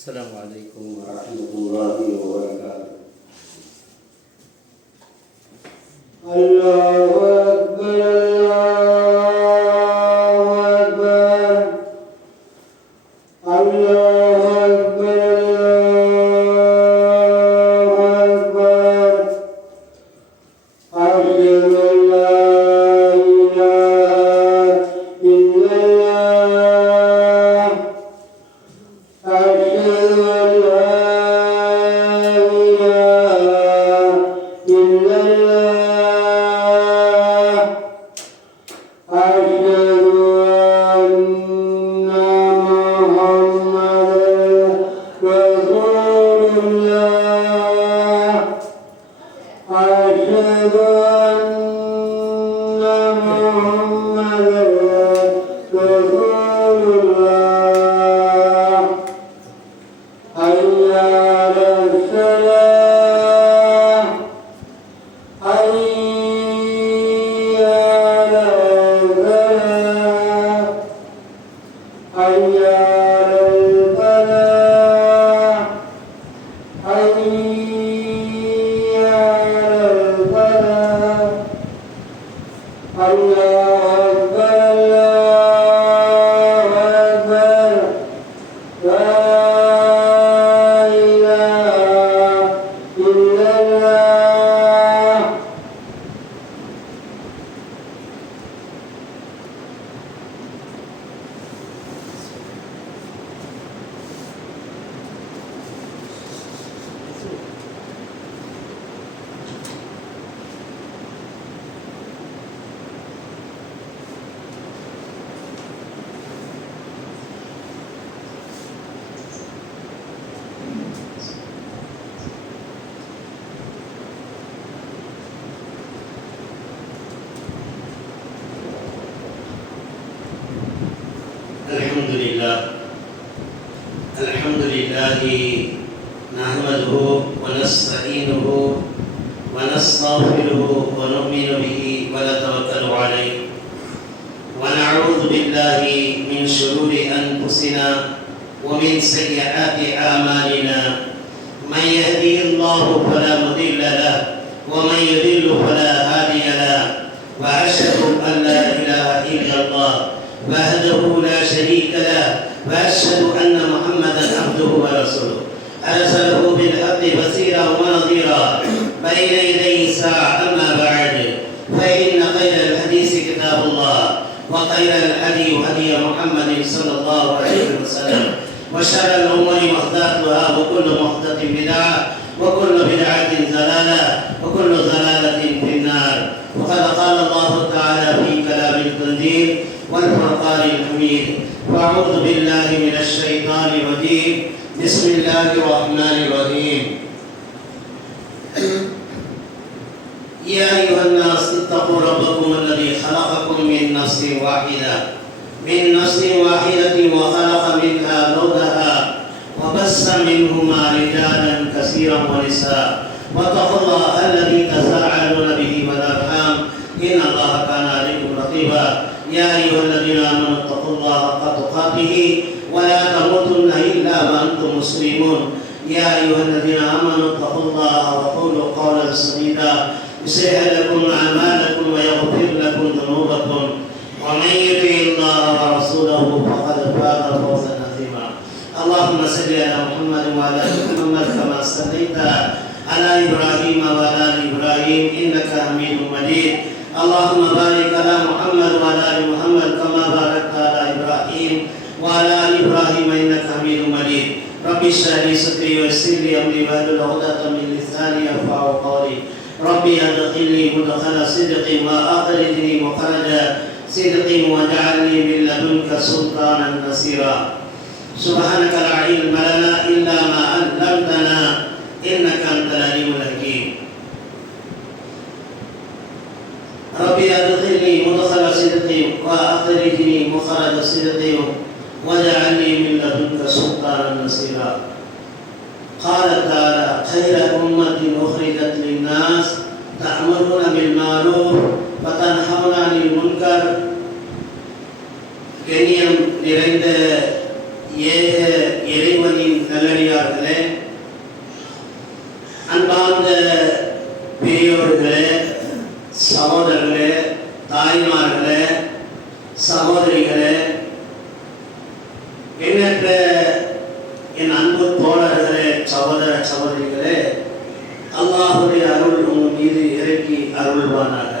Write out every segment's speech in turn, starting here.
السلام عليكم ورحمة الله وبركاته. الله أكبر الله أكبر الله أكبر الله الحمد لله نحمده ونستعينه ونستغفره ونؤمن به ونتوكل عليه ونعوذ بالله من شرور أنفسنا ومن سيئات أعمالنا من يهديه الله فلا مضل له ومن يضل فلا هادي له وأشهد أن لا إله إلا الله وحده لا شريك له وأشهد أن محمدا عبده ورسوله أرسله بالحق بصيرا ونذيرا بين يدي الساعة أما بعد فإن خير الحديث كتاب الله وخير الهدي هدي محمد صلى الله عليه وسلم وشر الأمور محدثاتها وكل محدثة بدعة وكل بدعة ضلالة وكل ضلالة في النار وقد قال الله تعالى في كلام التنزيل والفرقان الحميد وأعوذ بالله من الشيطان الرجيم بسم الله الرحمن الرحيم يا أيها الناس اتقوا ربكم الذي خلقكم من نفس واحدة وخلق منها زوجها وبث منهما رجالا كثيرا ونساء واتقوا الله الذي تساءلون به والأرحام إن الله كان عليكم رقيبا يا أيها الذين آمنوا اتقوا الله حق تقاته ولا تموتن إلا وأنتم مسلمون يا أيها الذين آمنوا اتقوا الله وقولوا قولا سديدا يصلح لكم أعمالكم ويغفر لكم ذنوبكم ومن يطع الله ورسوله فقد فاز فوزا عظيما اللهم صل على محمد وعلى آل محمد كما صليت على إبراهيم وعلى آل إبراهيم إنك حميد مجيد اللهم بارك على محمد وعلى آل محمد كما باركت على إبراهيم وعلى آل إبراهيم إنك حميد مجيد رب اشرح لي صدري ويسر لي أمري واحلل عقدة من لساني يفقهوا قولي ربي أدخلني مدخل صدق وأخرجني مخرج صدق واجعلني من لدنك سلطانا نصيرا سبحانك لا علم لنا إلا ما علمتنا إنك أنت العليم الحكيم ربي أدخلني مدخل صدق وأخرجني مخرج صدق واجعلني من لدنك سلطانا نصيرا قال تعالى خير أمة أخرجت للناس تأمرون بالمعروف وتنهون عن المنكر கண்ணியம் நிறைந்த ஏக இறைவனின் நல்லடியார்களே, சகோதரர்களே, தாய்மார்களே, சகோதரிகளே, எண்ணற்ற என் அன்பு தோழர்களே, சகோதர சகோதரிகளே, அல்லாஹ்வுடைய அருள் உங்கள் மீது இறக்கி அருள்வானாக.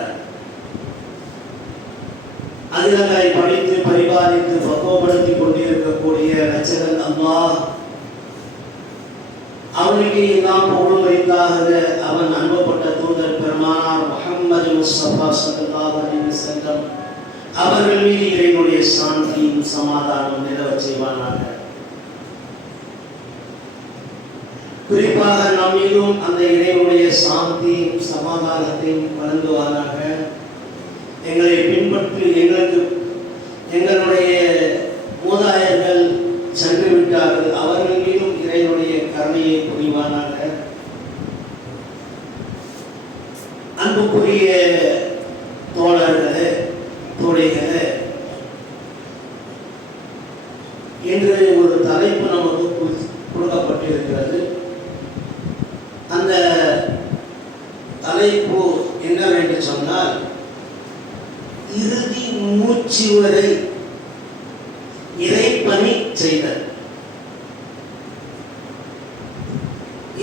அதிலங்களை படித்து பரிபாலித்து பக்குவப்படுத்தி கொண்டிருக்கக்கூடிய ரட்சகன் அல்லாஹ், அவனுக்கு எல்லாம் புகழும் வைத்தாக அவன் அனுப்பப்பட்ட தூதர் பெருமானார் முஹம்மது முஸ்தபா ஸல்லல்லாஹு அலைஹி வஸல்லம் அவர்கள் மீது இறைவனுடைய சாந்தியும் சமாதானம் நிலவச் செய்வானாக. குறிப்பாக நம் மீதும் அந்த இறைவனுடைய சாந்தியும் சமாதானத்தையும் வழங்குவானாக. எங்களை பின்பற்றி எங்களுடைய மூதாதையர்கள் சென்று விட்டார்கள், அவர்கள் மீதும் இறைவனுடைய கருணையை புரிவானாக. அன்புக்குரிய தோழர்களே, தோழிகளே, இன்று ஒரு தலைப்பு நமக்கு கொடுக்கப்பட்டிருக்கிறது. அந்த தலைப்பு என்னவென்று சொன்னால், இறுதி மூச்சு வரை இறைப்பணி செய்தல்.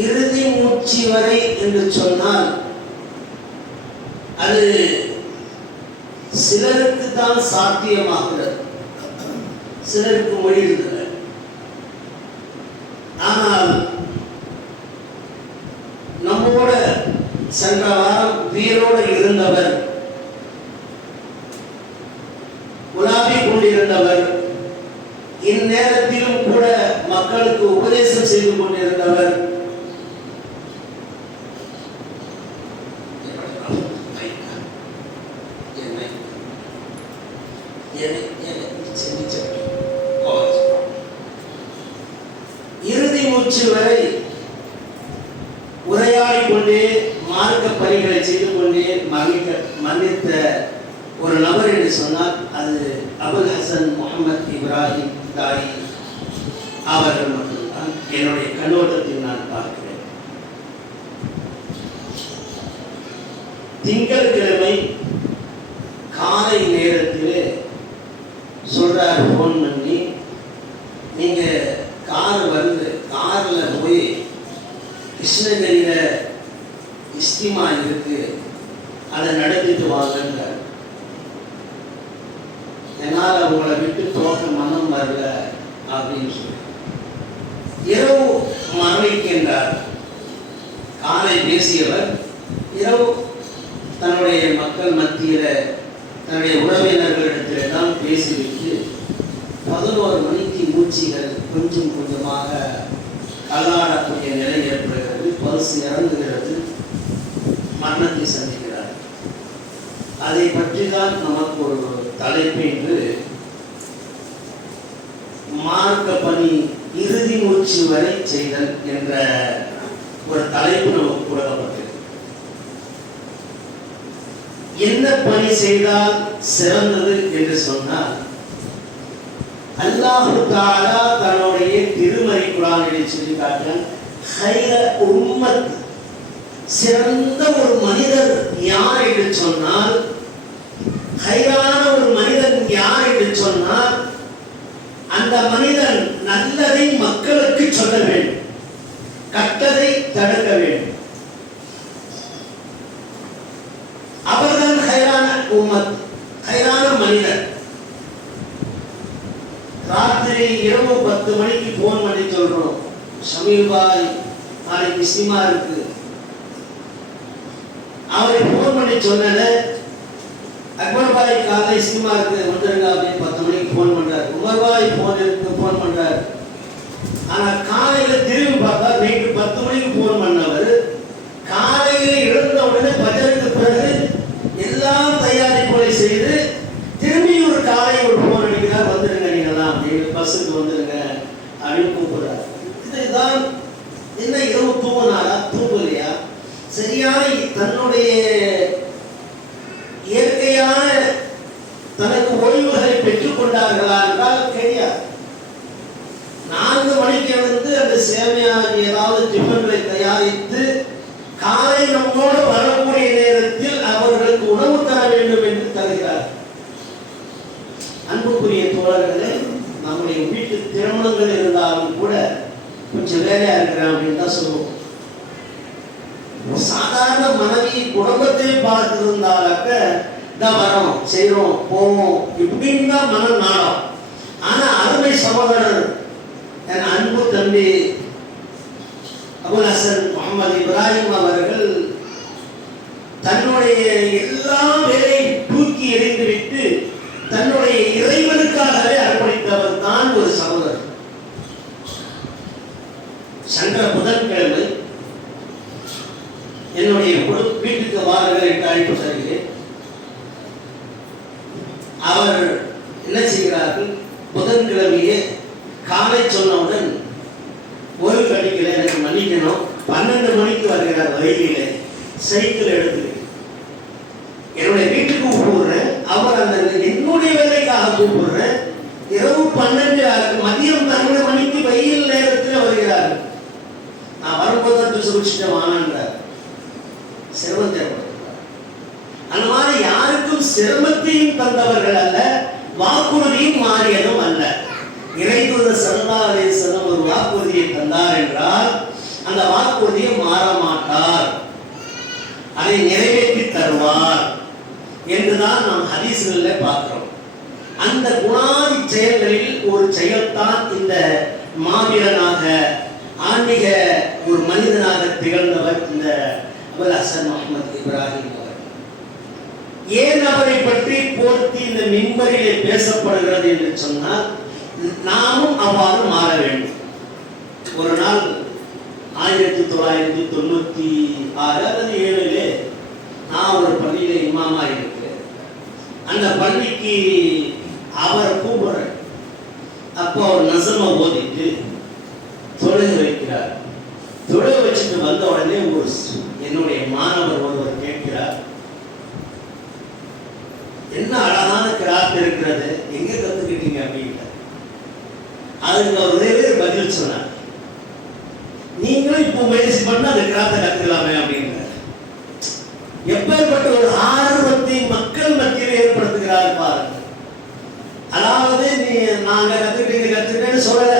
இறுதி மூச்சு வரை என்று சொன்னால் அது சிலருக்கு தான் சாத்தியமாகிறது, சிலருக்கு முடிகிறது. ஆனால் நம்மோட சென்ற வாரம் உயிரோடு இருந்தவர், உலாவிக் கொண்டிருந்தவர், இந்நேரத்திலும் கூட மக்களுக்கு உபதேசம் செய்து கொண்டிருந்தவர், இறுதி மூச்சு வரை உரையாடிக் கொண்டே மார்க்க பணிகளை செய்து கொண்டே மன்னித்த ஒரு நபர் என்று சொன்னால் அது அபுல் ஹசன் முஹம்மது இப்ராஹிம் தாயி அவர்கள் மட்டும்தான் என்னுடைய கண்ணோட்டத்தில் நான் பார்க்கிறேன். திங்கட்கிழமை காலை நேரத்திலே சொல்றார், ஃபோன் பண்ணி, நீங்க கார் வருது, கார்ல போய் கிருஷ்ணகிரியில இஸ்திமா இருக்கு, அதை நடத்திட்டு வாங்கன்றார். என்னால் அவங்களை விட்டு போக மனம் வரல அப்படின்னு சொல்லி இரவு மரணிக்கின்றார். காலை பேசியவர் இரவு தன்னுடைய மக்கள் மத்தியில தன்னுடைய உறவினர்களிடத்தில் தான் பேசிவிட்டு 11 மணிக்கு மூச்சுகள் கொஞ்சம் கொஞ்சமாக கல்லாடக்கூடிய நிலை ஏற்படுகிறது, பல்ஸ் இறங்குகிறது, மரணத்தை சந்திக்கிறார். அதை பற்றி தான் நமக்கு ஒரு தலைப்பு என்று மார்க்க பணி இறுதி மூச்சு வரை செய்தல் என்ற ஒரு தலைப்பு நமக்கு கொடுக்கப்பட்டது. என்ன பணி செய்தால் சிறந்தது என்று சொன்னால், அல்லாஹ் தஆலா தன்னுடைய திருமறை குர்ஆனிலே சொல்லி காட்டுகிறான், ஹைர உம்மத், சிறந்த ஒரு மனிதர் யார் என்று சொன்னால், ஹைரான ஒரு மனிதன் யார் என்று சொன்னால், அந்த மனிதன் நல்லதை மக்களுக்கு சொல்ல வேண்டும், கெட்டதை தடுக்க வேண்டும். அவர்தான் ஹைரான உம்மத், ஹைரான மனிதன். ராத்திரி இரவு 10 மணிக்கு போன் பண்ணி சொல்றோம், ஷமீல் பாய் நாளைக்கு இஸ்திமா இருக்கு. அவரை போன் பண்ணி சொன்னல, அக்பர் பாய் காலை இஸ்திமா இருக்கு வந்துருங்க அப்படின்னு 10 மணிக்கு போன் பண்றாரு. உமர் பாய் போன் இருக்கு போன் பண்றாரு. ஆனா காலையில திரும்பி பார்த்தா நைட்டு 10 மணிக்கு போன் பண்ணவர் காலையில எழுந்த உடனே பஜருக்கு பிறகு எல்லாம் தயாரிப்புகளை செய்து திரும்பி ஒரு காலை ஒரு போன் அடிக்கிறார், வந்துருங்க நீங்களாம் அப்படின்னு, பஸ்ஸுக்கு வந்துருங்க அப்படின்னு கூப்பிடுறாரு. இதுதான் என்ன, இரவு தூங்கினாரா தூங்கலையா, சரியான தன்னுடைய இயற்கையான தனக்கு ஓய்வுகளை பெற்றுக் கொண்டார்களா என்றால் கிடையாது. 4 மணிக்கு எழுந்து அந்த சேவையாக ஏதாவது டிஃபன்களை தயாரித்து காலை நம்மோடு வரக்கூடிய நேரத்தில் அவர்கள் அவர்களுக்கு உணவு தர வேண்டும் என்று தருகிறார். அன்புக்குரிய தோழர்களே, நம்முடைய வீட்டு திருமணங்கள் இருந்தாலும் கூட கொஞ்சம் வேலையா இருக்கிறேன் அப்படின்னு தான் சொல்லுவோம். சாதாரண மனைவி குடும்பத்தை பார்த்து இருந்தாலக்க தான் வரோம், செய்யறோம், போவோம் இப்படின்னு தான் மனம் நாடும். ஆனா அருமை சகோதரர் என் அன்பு தம்பி அபுல் ஹசன் முகமது இப்ராஹிம் அவர்கள் தன்னுடைய எல்லா வேலையும் தூக்கி எறிந்துவிட்டு தன்னுடைய இறைவனுக்காகவே அர்ப்பணித்தவர் தான் ஒரு சகோதரர். சென்ற புதன்கிழமை என்னுடைய வீட்டுக்கு வாருங்கள் என்று அழைப்பு தருகிறேன். அவர் என்ன செய்கிறார்கள், புதன்கிழமையே காலை சொன்னவுடன் ஓய்வு கடிக்கல, எனக்கு மன்னிக்கணும், 12 மணிக்கு வருகிறார். வயலிலே சைக்கிள் எடுத்து என்னுடைய வீட்டுக்கு கூப்பிடுறேன். அவர் அந்த என்னுடைய வேலைக்காக கூப்பிடுறேன். இரவு 12 மதியம் 12 மணிக்கு வெயில் நேரத்தில் வருகிறார். நான் வரும்போது சுபிச்சுட்டு வானான்றார். சிரமம் தேவைப்படுகிறார். அந்த மாதிரி யாருக்கும் சிரமத்தையும் தந்தவர்கள் அல்ல, வாக்குறுதியும் மாறியதும் அல்ல. இறைதூதர் ஸல்லல்லாஹு அலைஹி வஸல்லம் ஒரு வாக்குறுதியை தந்தார் என்றால் அந்த வாக்குறுதியை மாற மாட்டார், அதை நிறைவேற்றி தருவார் என்றுதான் நாம் ஹதீஸ்களில் பார்க்கிறோம். அந்த குணாதி செயல்களில் ஒரு செயல்தான் இந்த மாவீரனாக ஆன்மீக ஒரு மனிதனாக திகழ்ந்தவர் இந்த அபுல் ஹசன் முகமது இப்ராஹிம் அவர். ஏன் அவரை பற்றி போர்த்தி இந்த மிம்பரிலே பேசப்படுகிறது என்று சொன்னால் நாமும் அவ்வாறு மாற வேண்டும். ஒரு நாள் 1996 அல்லது 7 நான் ஒரு பள்ளியில இமாமா இருக்கிறேன். அந்த பள்ளிக்கு அவர் கூப்பிடுறேன். அப்போ அவர் நசம ஓதிட்டு தொழுகை வைக்கிறார். தொழுகை வச்சுட்டு வந்த உடனே என்னுடைய மாணவர் ஒருவர் கேட்கிறார், என்ன அழகான கிராத் இருக்கிறது, எங்க கத்துக்கிட்டீங்க அப்படின்னு. அதுக்கு அவர் ஒரே பதில் சொன்னார், நீங்களும் இப்போ முயற்சி பண்ணா அந்த கிராத்தை கத்துக்கலாமே அப்படின்னு. எப்பேற்பட்ட ஒரு ஆர்வத்தை மக்கள் மத்தியில் ஏற்படுத்துகிறார் பாருங்க. அதாவது நாங்க கத்துக்கிட்டேன்னு சொல்லல,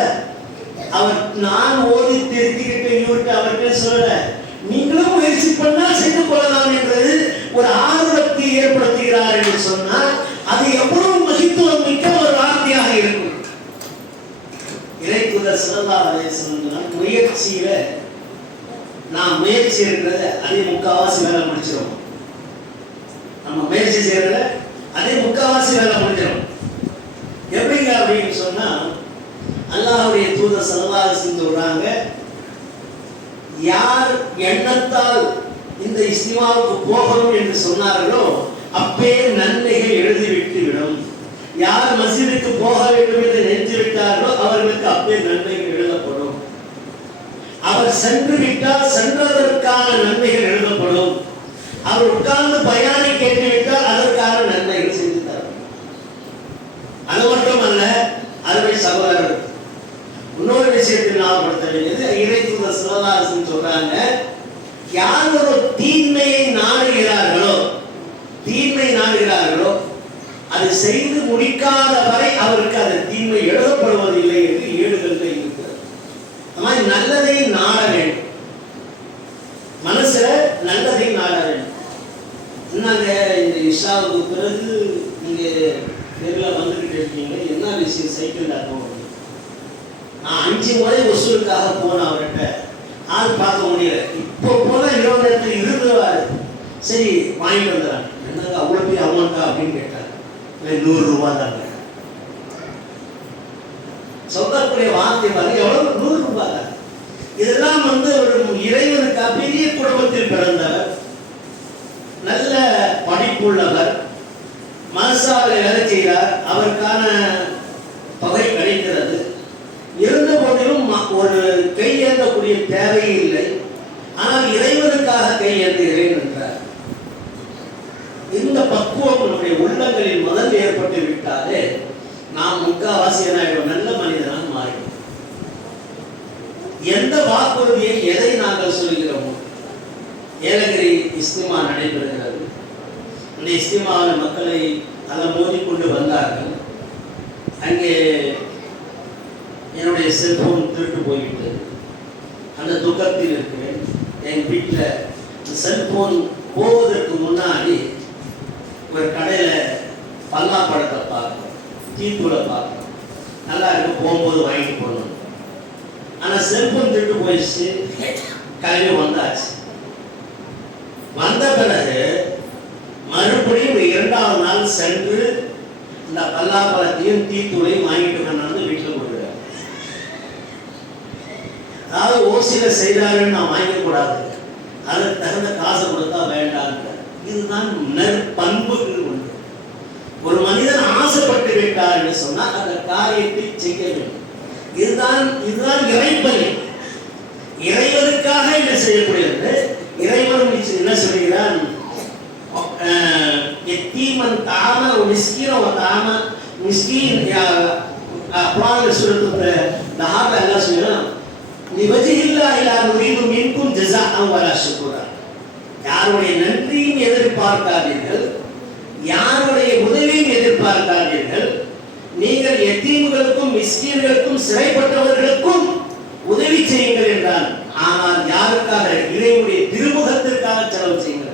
அவர் நான் ஓதி திருத்திக்கிட்டு இவர்கிட்ட அவர்கிட்ட சொல்லல, நீங்களும் முயற்சி பண்ணா செய்து கொள்ளலாம் என்று ஒரு ஆர்வத்தை ஏற்படுத்துகிறார் என்று சொன்னால் அது எவ்வளவு மகித்துவம் மிக்க ஒரு வார்த்தையாக இருக்கும். இறைதூதர் ஸல்லல்லாஹு அலைஹி வஸல்லம் முயற்சியில நான் முயற்சி இருக்கிறது அதே முக்காவாசி வேலை முடிச்சிடும். நம்ம முயற்சி செய்யறதுல அதே முக்காவாசி வேலை முடிச்சிடும். எப்படிங்க அப்படின்னு சொன்னா அல்லாஹ்வுடைய தூதர் ஸல்லல்லாஹு அலைஹி வஸல்லம் சொல்றாங்க, யார் எண்ணத்தால் இந்த இஸ்திமாவுக்கு போகணும் என்று சொன்னார்களோ அப்பே நன்மைகள் எழுதிவிட்டு விடும். யார் மஸ்ஜிதுக்கு போக வேண்டும் என்று நினைத்து விட்டார்களோ அவர்களுக்கு அப்பே நன்மைகள் எழுதப்படும். அவர் சென்று விட்டால் சென்றதற்கான நன்மைகள் எழுதப்படும். அவர் உட்கார்ந்து பயானை கேட்டுவிட்டால் அதற்கான நன்மைகள் செய்து தரும். அது மட்டுமல்ல, அருமை சகோதரர், இன்னொரு விஷயத்தை ஞாபகப்படுத்த வேண்டியது, இறைதூதர் ஸல்லல்லாஹு அலைஹி வஸல்லம் சொல்றாங்க, யார் ஒரு தீமையை நாடுகிறார்களோ அதை செய்து முடிக்காத வரை அவருக்கு அந்த தீமை எழுதப்படுவதில்லை என்று ஏடுகளில் இருக்கிறது. மாதிரி நல்லதை நாட வேண்டும், மனசுல நல்லதை நாட வேண்டும். என்னங்க இந்த இஷாவுக்கு பிறகு நீங்க தெருவில் வந்துகிட்டு இருக்கீங்க, என்ன விஷயம்? சைக்கிள் போகணும். நான் 5 முறை வசூலுக்காக போனேன் அவர்கிட்ட, ஆள் பார்க்க முடியல. இப்போ போன 20 இடத்துல இருந்துவாரு. சரி வாங்கிட்டு வந்துடுறாங்க. என்னங்க அவ்வளோ பெரிய அமௌண்ட்டா அப்படின்னு கேட்டாங்க. 100 ரூபா தாங்க. சொல்லக்கூடிய வார்த்தை பாருங்க, எவ்வளவு? 100 ரூபாய் தான். இதெல்லாம் ஒரு இறைவனுக்கு பெரிய குடும்பத்தில் பிறந்தவர், நல்ல படிப்புள்ளவர், மனசால வேலை செய்கிறார், அவருக்கான தொகை கிடைக்கிறது. இருந்த போதிலும் ஒரு கையேந்தக்கூடிய தேவையே இல்லை. ஆனால் இறைவனுக்காக கையேந்துகிறேன் என்றார். இந்த பக்குவம் நம்முடைய உள்ளங்களில் முதல் ஏற்பட்டு விட்டாலே நாம் முக்காவாசியனாக நல்ல மனிதனாக மாறிடும். எந்த வாக்குறுதியை எதை நாங்கள் சொல்கிறோமோ, ஏலகிரி இஸ்திமா நடைபெறுகிறது, அந்த இஸ்திமாவில் மக்களை மோதிக்கொண்டு வந்தார்கள். அங்கே என்னுடைய செல்போன் திருட்டு போய்விட்டது. அந்த துக்கத்தில் இருக்கிறேன். என் வீட்டில் செல்போன் போவதற்கு முன்னாடி ஒரு கடையில் பல்லா பழத்தை பார்க்கணும், தீத்தூளை பார்க்கணும், நல்லா இருக்கும், போகும்போது வாங்கிட்டு போகணும். ஆனால் செல்போன் திருட்டு போயிடுச்சு. கிளம்பி வந்தாச்சு. வந்த பிறகு மறுபடியும் 2வது நாள் சென்று இந்த பல்லாப்பழத்தையும் தீத்தூளையும் வாங்கிட்டு கொண்டாந்து வீட்டில் கொடுக்குறாரு. அதாவது ஓசில செய்தாருன்னு நான் வாங்கக்கூடாது, அதற்கு தகுந்த காசை கொடுத்தா வேண்டாம். இதுதான் நற்பண்புகள் உண்டு. ஒரு மனிதன் ஆசைப்பட்டு விட்டார் என்று சொன்னால் அந்த காரியத்தை செய்ய வேண்டும். இதுதான் இறைப்பணி. இறைவனுக்காக என்ன செய்யக்கூடியது? இறைவன் என்ன சொல்கிறான்? यतीमन तामा और मिस्कीन और तामा मिस्कीन या कुरान में सूरत नहा पे अल्लाह सुना निवजिल्ला इला नुरीदु मिनकुम जज़ाअन वला शुक्रा. யாருடைய நன்றியும் எதிர்பார்க்காதீர்கள், யாருடைய உதவியும் எதிர்பார்க்காதீர்கள். நீங்கள் யத்தீம்களுக்கும் மிஸ்கீன்களுக்கும் சிறைப்பட்டவர்களுக்கும் உதவி செய்யுங்கள் என்றான். ஆனால் யாருக்காக? இறைவனுடைய திருமுகத்திற்காக செலவு செய்யுங்கள்.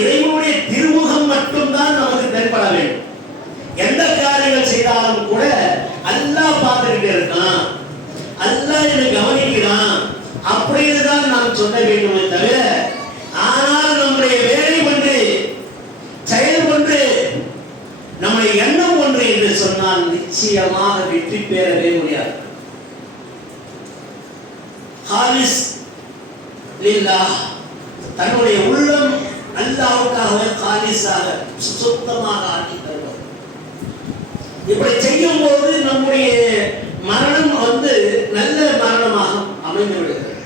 இறைவனுடைய திருமுகம் மட்டும்தான் நமக்கு தென்பட வேண்டும். எந்த காரியங்கள் செய்தாலும் கூட அல்லாஹ் பார்த்துக்கிட்டே இருக்கான், அல்லாஹ் என்னை கவனிக்கிறான் அப்படின்னுதான் நாம் சொல்ல வேண்டுமே தவிர, ஆனால் நம்முடைய வேலை ஒன்று, செயல் ஒன்று, நம்முடைய எண்ணம் ஒன்று என்று சொன்னால் நிச்சயமாக வெற்றி பெறவே முடியாது. ஹாலிஸ் லில்லாஹ், தன்னுடைய உள்ளம் அல்லாஹ்வுக்காக காலிஸாக சுத்தமாக ஆக்கி தருவார். இப்படி செய்யும் போது நம்முடைய மரணம் நல்ல மரணமாக அமைந்து விடுகிறது.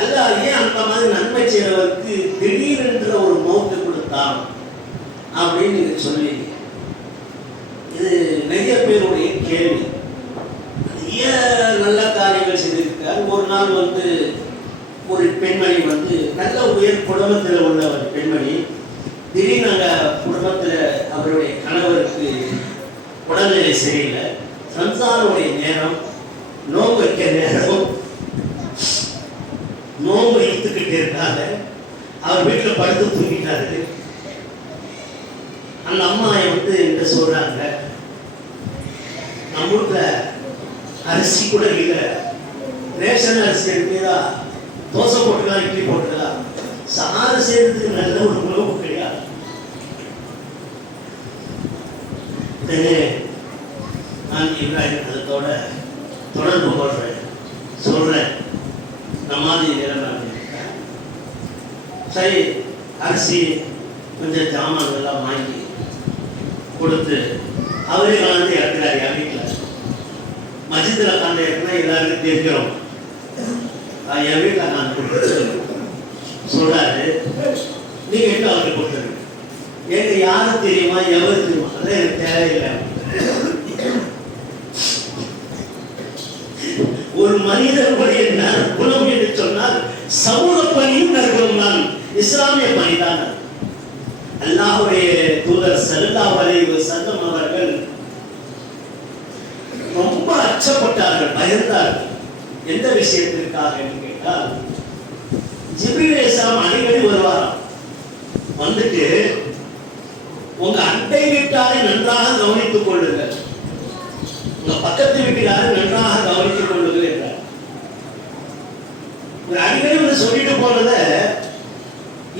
அல்லாஹ் ஏன் அந்த மாதிரி நன்மை செய்யறவருக்கு திடீரென்ற ஒரு மௌத்தை கொடுத்தான் அப்படின்னு நீங்க சொல்லுவீங்க. இது நிறைய பேருடைய கேள்வி. ஏன் நல்ல காரியங்கள் செய்திருக்கார். ஒரு நாள் ஒரு பெண்மணி நல்ல உயர் குடும்பத்தில் உள்ள ஒரு பெண்மணி, திடீர்னு நாங்கள் குடும்பத்தில் அவருடைய கணவருக்கு உடல்நிலை சரியில்லை, ரம்ஜானுடைய நேரம், நோன்பு வைக்க நேரம், நோன்பு இழுத்துக்கிட்டே இருக்காங்க. அவர் வீட்டில் படுத்து தூங்கிட்டாரு. அந்த அம்மா என்ன சொல்றாங்க, நம்ம வீட்டுல அரிசி கூட இல்லை, ரேஷன் அரிசி இருக்குதா, தோசை போட்டுக்கலாம், இட்லி போட்டுக்கலாம், சாறு செய்யறதுக்கு நல்ல ஒரு உணவு கிடையாது. நான் இப்ராஹிம் அதோட தொடர்பு கொள்றேன், சொல்றேன், இந்த மாதிரி நிலைமை. சரி, அரிசி கொஞ்சம் ஜாமான்கள்லாம் வாங்கி கொடுத்து அவரே கலந்து இறக்குறாரு. என் வீட்டில் மஜித்தில் கலந்து இறக்குனா எல்லாருக்கும் தெரிஞ்சிடும். என் வீட்டில் நான் கொடுத்து சொல்றாரு, நீங்க என்ன அவருக்கு கொடுத்துருங்க. எனக்கு யாரும் தெரியுமா, எவரு தெரியுமா, அதான் எனக்கு தேவையில்லை. ஒரு மனிதனுடைய குணம் என்று சொன்னால் சமூக பணியும் நற்குணம் தான், இஸ்லாமிய பணிதான். அல்லாஹ்வுடைய தூதர் ஸல்லல்லாஹு அலைஹி வஸல்லம் அவர்கள் ரொம்ப அச்சப்பட்டார்கள், பயந்தார்கள். எந்த விஷயத்திற்காக என்று கேட்டால், ஜிப்ரீல் அலைஹிஸ்ஸலாம் அடிக்கடி வருவார். வந்துட்டு உங்க அண்டை வீட்டாரை நன்றாக கவனித்துக் கொள்ளுங்கள், உங்க பக்கத்து வீட்டுக்காரை நன்றாக கவனித்துக் கொள்ளுங்கள் என்றார். அடிக்கடி சொல்லிட்டு போனத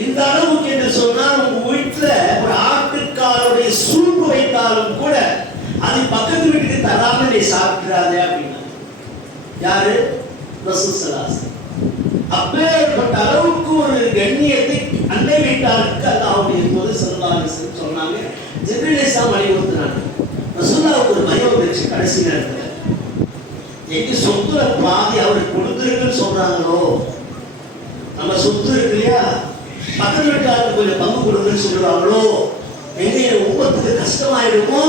இந்த அளவுக்கு என்று சொன்னால், உங்க வீட்டுல ஒரு ஆட்டுக்காரோடைய சூப்பு வைத்தாலும் கூட அது பக்கத்து வீட்டுக்கு தராம நீ சாப்பிடாதே அப்படின்னா. யாரு? ரசூல் ஸல்லல்லாஹு அலைஹி வஸல்லம். அப்பேற்பட்ட அளவுக்கு ஒரு கண்ணியத்தை அண்டை வீட்டாருக்கு அல்லாஹ்வுடைய தூதர் ஸல்லல்லாஹு அலைஹி வஸல்லம் சொன்னாங்க. ஜிப்ரீல் அலைஹிஸ்ஸலாம் வழிவகுத்துனாங்க. ரசூலுல்லாஹ்வுக்கு ஒரு பயம் வந்துச்சு கடைசி நேரத்தில். எங்க சொத்துல பாதி அவருக்கு கொடுத்துருக்குன்னு சொல்றாங்களோ, நம்ம சொத்து இருக்கு இல்லையா, பக்கத்து வீட்டாருக்கு கொஞ்சம் பங்கு கொடுக்குன்னு சொல்லுவாங்களோ, எங்க ஒவ்வொருத்துக்கு கஷ்டமாயிடுமோ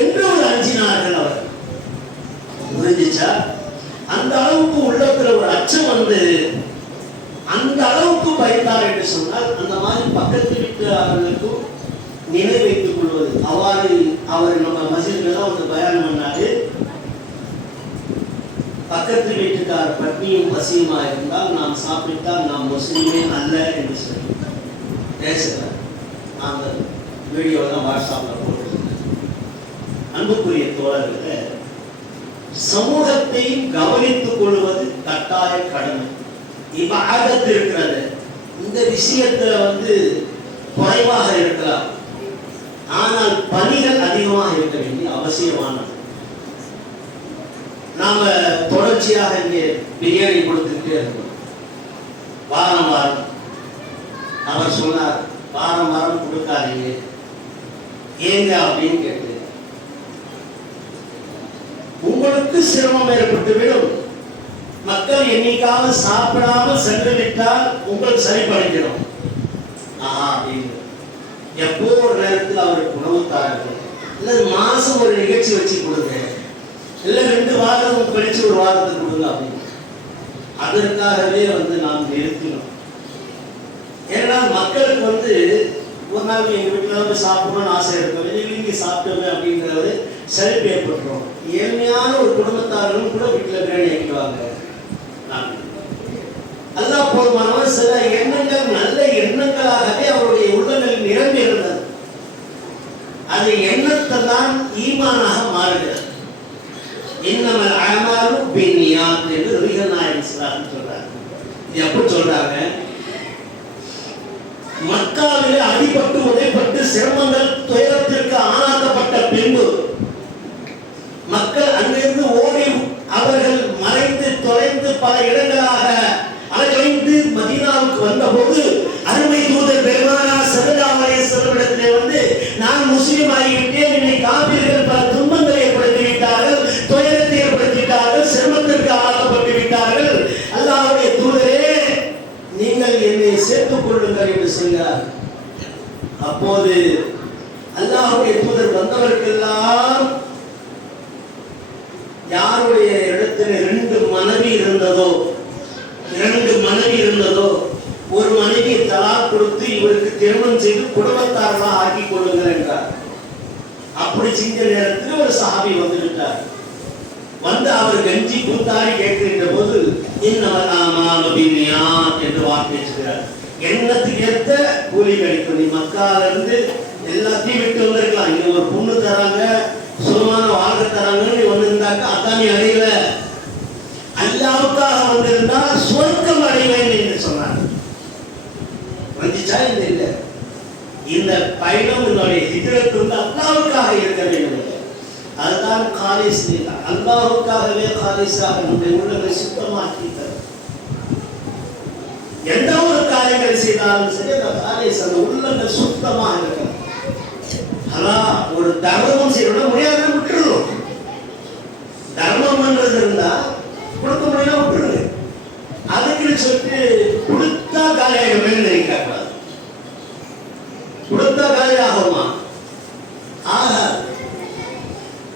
என்று ஒரு அஞ்சினார்கள். அவர் புரிஞ்சிச்சா? அந்த அளவுக்கு உள்ளத்துல ஒரு அச்சம் அந்த அளவுக்கு பயந்தார் என்று சொன்னால் அந்த மாதிரி பக்கத்து வீட்டாளர்களுக்கும் நிலை வைத்துக் கொள்வது. அவ்வாறு அவர் நம்ம மஸ்ஜித்ல வந்து பயான் பண்ணாரு, பக்கத்து வீட்டுக்கார பட்டியும் பசியுமா இருந்தால் நாம் சாப்பிட்டால் நாம் முஸ்லீமே அல்ல என்று சொல்லி பேசுகிறார். அந்த வீடியோலாம் வாட்ஸ்அப்பில் போட்டிருந்தேன். அன்புக்குரிய தோழர்களே, சமூகத்தையும் கவனித்துக் கொள்வது கட்டாய கடமை. இபாதத் இருக்கிறது, இந்த விஷயத்துல வந்து குறைவாக இருக்கலாம், ஆனால் பணிகள் அதிகமாக இருக்க வேண்டிய அவசியமானது. நாம தொடர்ச்சியாக இங்கே பிரியாணி கொடுத்துக்கிட்டே இருக்கோம். வாரம் வாரம் அவர் சொன்னார், வாரம் வாரம் கொடுக்காதீங்க, ஏங்க அப்படின்னு கேட்டு உங்களுக்கு சிரமம் ஏற்பட்டு விடும். மக்கள் என்னைக்காவது சாப்பிடாமல் சென்று விட்டால் உங்களுக்கு சரிப்படுத்தணும் அப்படின்னு எப்போ ஒரு நேரத்தில் அவருக்கு உணவு தாருங்க, இல்லை மாசம் ஒரு நிகழ்ச்சி வச்சு கொடுங்க, இல்லை 2 வாரம் கழிச்சு ஒரு வாரத்துக்கு கொடுங்க அப்படின்னு. அதற்காகவே வந்து நாம் நிறுத்தினோம். ஏன்னா மக்களுக்கு வந்து ஒரு நாள் எங்கள் வீட்டில் வந்து சாப்பிடணும்னு ஆசை இருக்கும், வெளியே சாப்பிட்டோமே அப்படிங்கிறது செழிப்பு ஏற்பட்டுரும். ஏழ்மையான ஒரு குடும்பத்தார்களும் கூட வீட்டில் பிரியாணி ஆக்கிடுவாங்க. அல்லாஹ் போதுமானவர் சில எண்ணங்கள் நல்ல எண்ணங்களாகவே அவருடைய உள்ளங்களில் நிரம்பி இருந்தது. அது எண்ணத்தை தான் ஈமானாக மாறுகிறது. இன்னமல் அஅமாலு பின்னியாத் என்று நபிகள் நாயகம் ஸல்லல்லாஹு சொல்றாங்க. இது எப்படி சொல்றாங்க? மக்காவிலே அடிபட்டு உதைப்பட்டு சிரமங்கள் துயரத்திற்கு ஆளாக்கப்பட்ட பின்பு மக்கள் அங்கிருந்து ஓடி அவர்கள் மறைந்து தொலைந்து பல இடங்களாக அலைந்து மதீனாவுக்கு வந்தபோது அருமை தூதர் பெருமானார் ஸல்லல்லாஹு அலைஹி வஸல்லம் வந்து நான் முஸ்லிம் ஆகிவிட்டேன், என்னை காபிர்கள் பல துன்பங்களை ஏற்படுத்தி விட்டார்கள், துயரத்தை ஏற்படுத்தி விட்டார்கள், சிரமத்திற்கு ஆளாக்கப்பட்டு விட்டார்கள், அல்லாஹ்வுடைய தூதரே நீங்கள் என்னை சேர்த்துக் கொள்ளுங்கள் என்று சொன்னார். அப்போது அல்லாஹ்வுடைய தூதர் வந்தவர்களுக்கெல்லாம் யாருடைய இடத்துல 2 மனைவி இருந்ததோ ஒரு மனைவி தலாக் கொடுத்து இவருக்கு திருமணம் செய்து குடும்பத்தார்களாக ஆக்கிக் கொள்ளுங்கள் என்றார். அப்படி செஞ்ச நேரத்தில் ஒரு சஹாபி வந்து விட்டார். வந்து அவர் கஞ்சி கூத்தாடி கேட்கின்ற போது இன்னமல் அஅமாலு பின்னியாத் என்று வார்த்தை சொல்கிறார். எண்ணத்துக்கு ஏற்ற கூலி கிடைக்கும். நீ மக்கால இருந்து எல்லாத்தையும் விட்டு வந்திருக்கலாம், இங்க ஒரு பொண்ணு தராங்க, சுகமான வாழ்க்கை தராங்கன்னு வந்திருந்தாக்க அதான் நீ அடையல, அல்லாவுக்காக வந்திருந்தா சொர்க்கம் அடைவேன் என்று சொன்னார். வந்துச்சா இல்லை? இந்த பயணம் என்னுடைய ஹிஜ்ரத் வந்து அல்லாவுக்காக இருக்க வேண்டும். அதுதான் காலிஸ். அல்லாஹ்வுக்காகவே காலிஸாக நம்முடைய உள்ளங்களை சுத்தமாக்கி தரும். எந்த ஒரு காரியங்கள் செய்தாலும் சரி அந்த காலிஸ், அந்த உள்ளங்கள் சுத்தமாக இருக்கணும். ஆனா ஒரு தர்மம் செய்யணும் முடியாத விட்டுருணும். தர்மம் பண்றது இருந்தா கொடுக்க முடியல விட்டுருங்க. அதுக்குன்னு சொல்லிட்டு கொடுத்தா காலியாகவே நினைக்கக்கூடாது. கொடுத்தா காலியாகுமா? ஆகாது.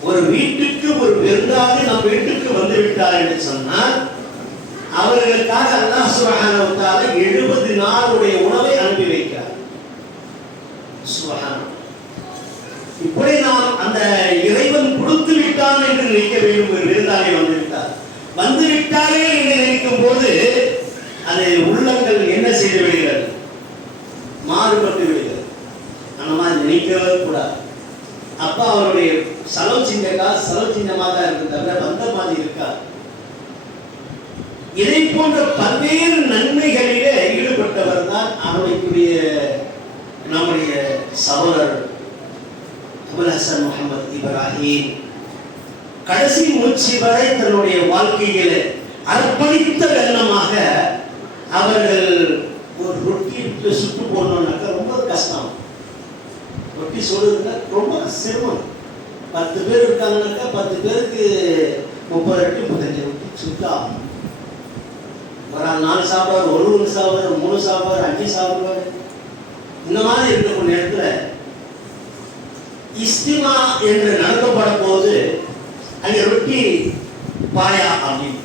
ஒரு வீட்டுக்கு ஒரு விருந்தாளி நம் வீட்டுக்கு வந்து விட்டார் என்று சொன்னால் அவர்களுக்காக அல்லாஹ் சுப்ஹானஹு வ தஆலா 70 நாளுடைய உணவை அனுப்பி வைக்கிறார். சுப்ஹானல்லாஹ். இப்படி நாம் அந்த இறைவன் கொடுத்து விட்டான் என்று நினைக்க வேண்டும். ஒரு விருந்தாளி வந்து விட்டாரே என்று நினைக்கும் போது அது உள்ளங்கள் என்ன செய்து விடுகிறது? மாறுபட்டு விடுகிறது. அந்த மாதிரி நினைக்கவே கூடாது. அப்பா அவருடைய செலவு செஞ்ச காசு செலவு செஞ்சமா தான் இருக்கு, தவிர வந்த மாதிரி இருக்கா. இதை போன்ற பல்வேறு நன்மைகளிலே ஈடுபட்டவர் தான் அவருடைய நம்முடைய சகோதரர் அபுல் ஹசன் முஹம்மது இப்ராஹிம். கடைசி மூச்சு வரை தன்னுடைய வாழ்க்கையில அர்ப்பணித்த வெள்ளமாக அவர்கள் ஒரு ரொட்டி சுட்டு போடணும்னாக்கா ரொம்ப கஷ்டம். ரொட்டி சுடுறதுன்னா ரொம்ப சிரமம். 10 பேர் இருக்காங்கன்னாக்கா 10 பேருக்கு 30 ரொட்டி 35 ரொட்டி சுட்டாகும். ஒரு 4 சாப்பாடு, 1 சாப்பாடு, 3 சாப்பாடு, 5 சாப்பாடு, இந்த மாதிரி இருக்கக்கூடிய நேரத்துல இஸ்திமா என்று நடத்தப்பட போது அங்கே ரொட்டி பாயா அப்படின்னு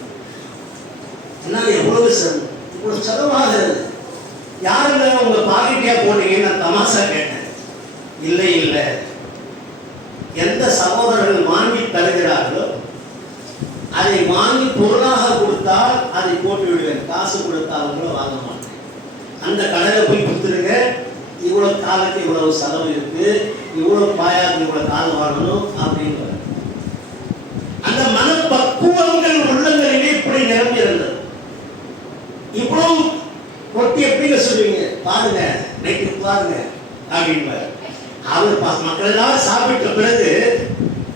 எவ்வளவு சிரமம். ஒரு செலவாகிறது. யாருங்க உங்க பாக்கெட்டியா போட்டீங்கன்னு நான் தமாசா கேட்டேன். இல்லை இல்லை, எந்த சகோதரர்கள் வாங்கி தருகிறார்களோ அதை வாங்கி பொருளாக கொடுத்தால் அதை போட்டு விடுவேன், காசு கொடுத்தாலும் வாங்க மாட்டேன். அந்த கடையில் போய் கொடுத்துருங்க, இவ்வளவு காலுக்கு இவ்வளவு செலவு இருக்கு, இவ்வளவு பாயாக்கு இவ்வளவு கால் வாங்கணும் அப்படின்னு. அந்த மனப்பக்குவங்கள் உள்ளங்களிலே இப்படி நிரம்பி இருந்தது. இவ்வளவு கொட்டி எப்படிங்க சொல்லுவீங்க, பாருங்க நைட்டு பாருங்க அப்படின்னு. அவர் மக்கள் எல்லாம் சாப்பிட்ட பிறகு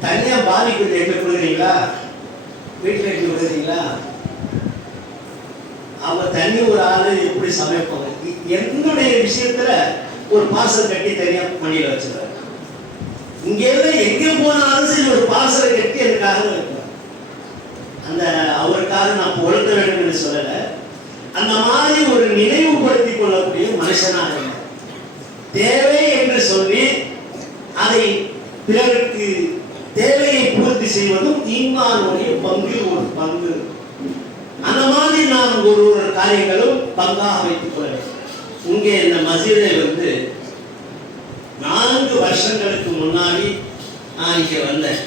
தனியா பாதிக்கு எங்க கொடுக்குறீங்களா, வீட்டில் எங்க கொடுக்குறீங்களா? அவர் தனி ஒரு ஆளு எப்படி சமைப்பாங்க. என்னுடைய விஷயத்துல ஒரு பார்சல் கட்டி தனியா மணியில வச்சிருக்காரு. இங்க இருந்து எங்க போனாலும் சரி ஒரு பார்சலை கட்டி எனக்காக வைக்கிறார். அந்த அவருக்காக நான் பொழுத வேண்டும் என்று சொல்லல, அந்த மாதிரி ஒரு நினைவுபடுத்திக் கொள்ளக்கூடிய மனுஷனாக இருந்தார். தேவை என்று சொல்லி அதை பிறருக்கு தேவையை பூர்த்தி செய்வதும் ஈமானுடைய பங்கில் ஒரு பங்கு. அந்த மாதிரி நான் ஒரு ஒரு காரியங்களும் பங்காக வைத்துக் கொள்ள வேண்டும். இங்கே இந்த மஸ்ஜிதை 4 வருஷங்களுக்கு முன்னாடி நான் இங்கே வந்தேன்.